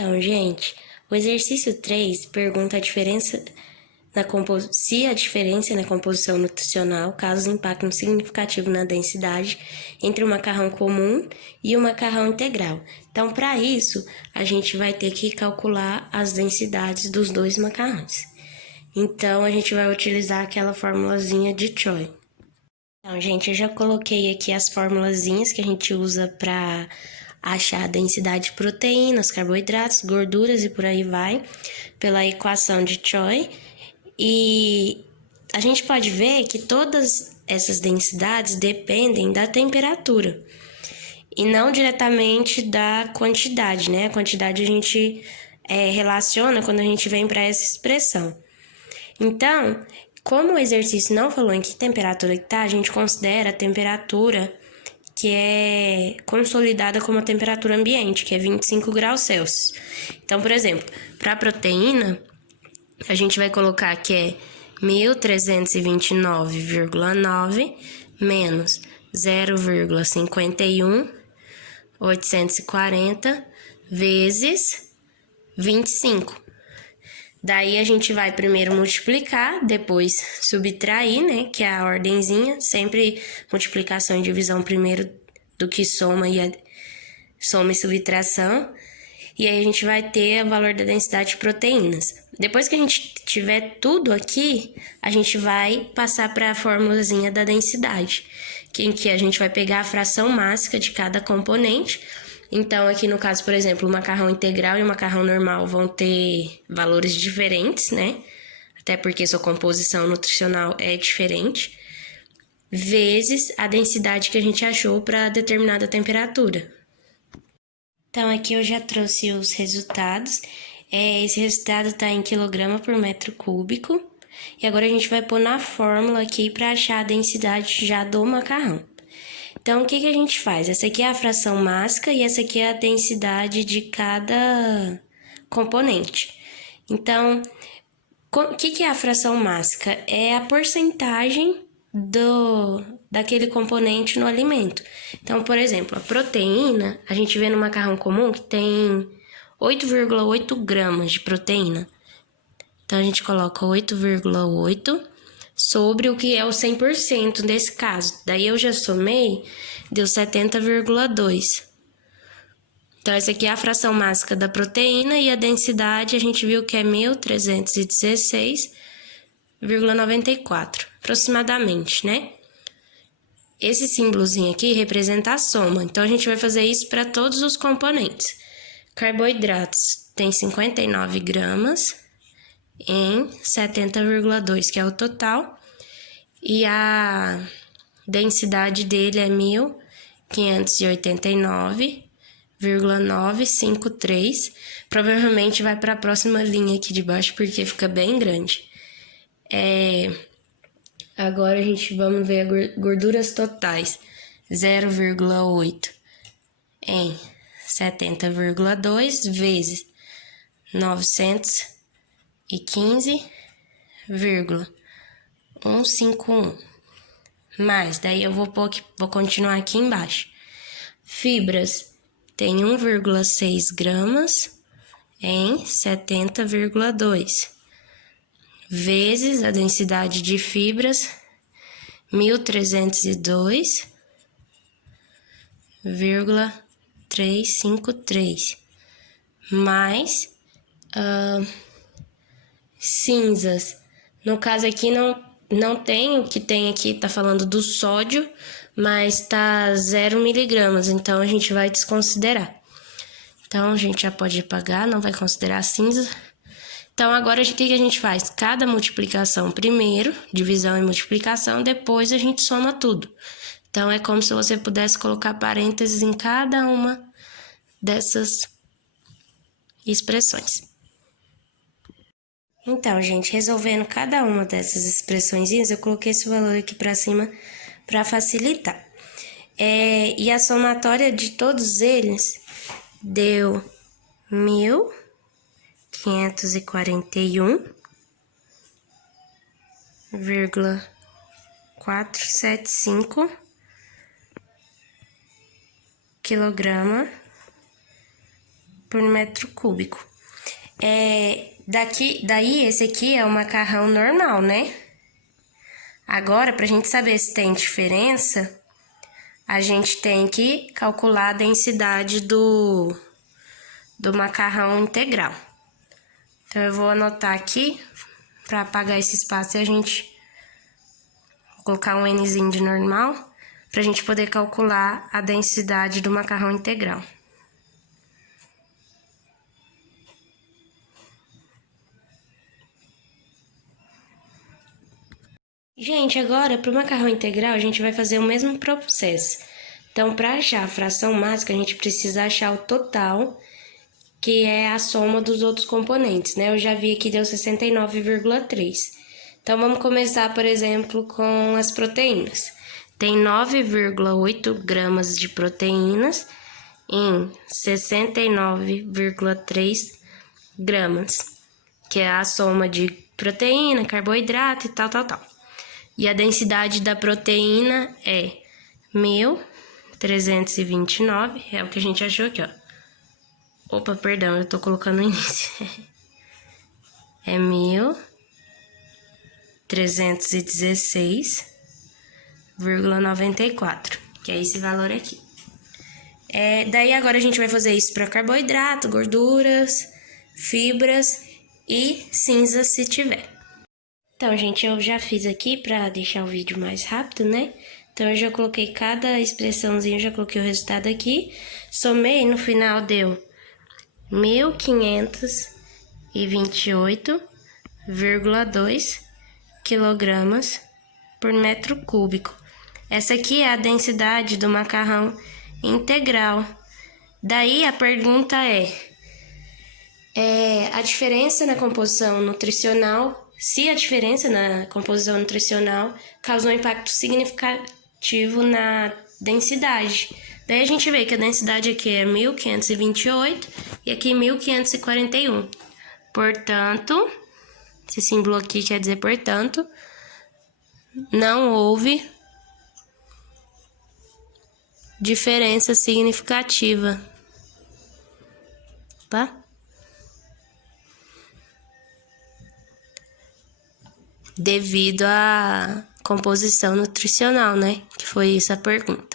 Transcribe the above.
Então, gente, o exercício 3 pergunta a diferença se a diferença na composição nutricional causa impacto significativo na densidade entre o macarrão comum e o macarrão integral. Então, para isso, a gente vai ter que calcular as densidades dos dois macarrões. Então, a gente vai utilizar aquela formulazinha de Choi. Então, gente, eu já coloquei aqui as formulazinhas que a gente usa para achar a densidade de proteínas, carboidratos, gorduras e por aí vai, pela equação de Choi. E a gente pode ver que todas essas densidades dependem da temperatura e não diretamente da quantidade, né? A quantidade a gente relaciona quando a gente vem para essa expressão. Então, como o exercício não falou em que temperatura que tá, a gente considera a temperatura que é consolidada como a temperatura ambiente, que é 25 graus Celsius. Então, por exemplo, para a proteína, a gente vai colocar que é 1.329,9 menos 0,51840 vezes 25. Daí a gente vai primeiro multiplicar, depois subtrair, né, que é a ordenzinha, sempre multiplicação e divisão primeiro do que soma e subtração. E aí a gente vai ter o valor da densidade de proteínas. Depois que a gente tiver tudo aqui, a gente vai passar para a formulazinha da densidade, em que a gente vai pegar a fração mássica de cada componente. Então, aqui no caso, por exemplo, o macarrão integral e o macarrão normal vão ter valores diferentes, né? Até porque sua composição nutricional é diferente, vezes a densidade que a gente achou para determinada temperatura. Então, aqui eu já trouxe os resultados. Esse resultado está em quilograma por metro cúbico. E agora a gente vai pôr na fórmula aqui para achar a densidade já do macarrão. Então, o que a gente faz? Essa aqui é a fração mássica e essa aqui é a densidade de cada componente. Então, o que é a fração mássica? É a porcentagem daquele componente no alimento. Então, por exemplo, a proteína, a gente vê no macarrão comum que tem 8,8 gramas de proteína. Então, a gente coloca 8,8 sobre o que é o 100% nesse caso. Daí eu já somei, deu 70,2. Então, essa aqui é a fração mássica da proteína e a densidade a gente viu que é 1.316,94, aproximadamente, né? Esse símbolozinho aqui representa a soma, então a gente vai fazer isso para todos os componentes. Carboidratos tem 59 gramas em 70,2, que é o total, e a densidade dele é 1.589,953. Provavelmente vai para a próxima linha aqui de baixo, porque fica bem grande. Agora a gente vamos ver gorduras totais. 0,8 em 70,2 vezes 915,151. Mais, daí eu vou continuar aqui embaixo. Fibras tem 1,6 gramas em 70,2 vezes a densidade de fibras 1.302,353 mais cinzas. No caso aqui não tem, o que tem aqui tá falando do sódio, mas tá 0 miligramas, então a gente vai desconsiderar. Então a gente já pode apagar, não vai considerar cinza. Então agora o que a gente faz? Cada multiplicação primeiro, divisão e multiplicação, depois a gente soma tudo. Então é como se você pudesse colocar parênteses em cada uma dessas expressões. Então, gente, resolvendo cada uma dessas expressõezinhas, eu coloquei esse valor aqui para cima para facilitar. E a somatória de todos eles deu 1.541,475 quilograma por metro cúbico. Daí, esse aqui é o macarrão normal, né? Agora, pra gente saber se tem diferença, a gente tem que calcular a densidade do macarrão integral. Então, eu vou anotar aqui para apagar esse espaço e a gente colocar um Nzinho de normal, para a gente poder calcular a densidade do macarrão integral. Gente, agora para o macarrão integral a gente vai fazer o mesmo processo. Então, para achar a fração máxima, a gente precisa achar o total, que é a soma dos outros componentes, né? Eu já vi aqui, deu 69,3. Então, vamos começar, por exemplo, com as proteínas. Tem 9,8 gramas de proteínas em 69,3 gramas, que é a soma de proteína, carboidrato e tal. E a densidade da proteína é 1.329, é o que a gente achou aqui, ó. Opa, perdão, eu tô colocando no início. É 1.316,94, que é esse valor aqui. Daí agora a gente vai fazer isso para carboidrato, gorduras, fibras e cinzas se tiver. Então, gente, eu já fiz aqui para deixar o vídeo mais rápido, né? Então, eu já coloquei cada expressãozinha, já coloquei o resultado aqui. Somei, no final deu 1.528,2 quilogramas por metro cúbico. Essa aqui é a densidade do macarrão integral. Daí, a pergunta é a diferença na composição nutricional, se a diferença na composição nutricional causou um impacto significativo na densidade. Daí a gente vê que a densidade aqui é 1.528 e aqui 1.541. Portanto, esse símbolo aqui quer dizer, portanto, não houve diferença significativa, tá? Devido à composição nutricional, né? Que foi essa a pergunta.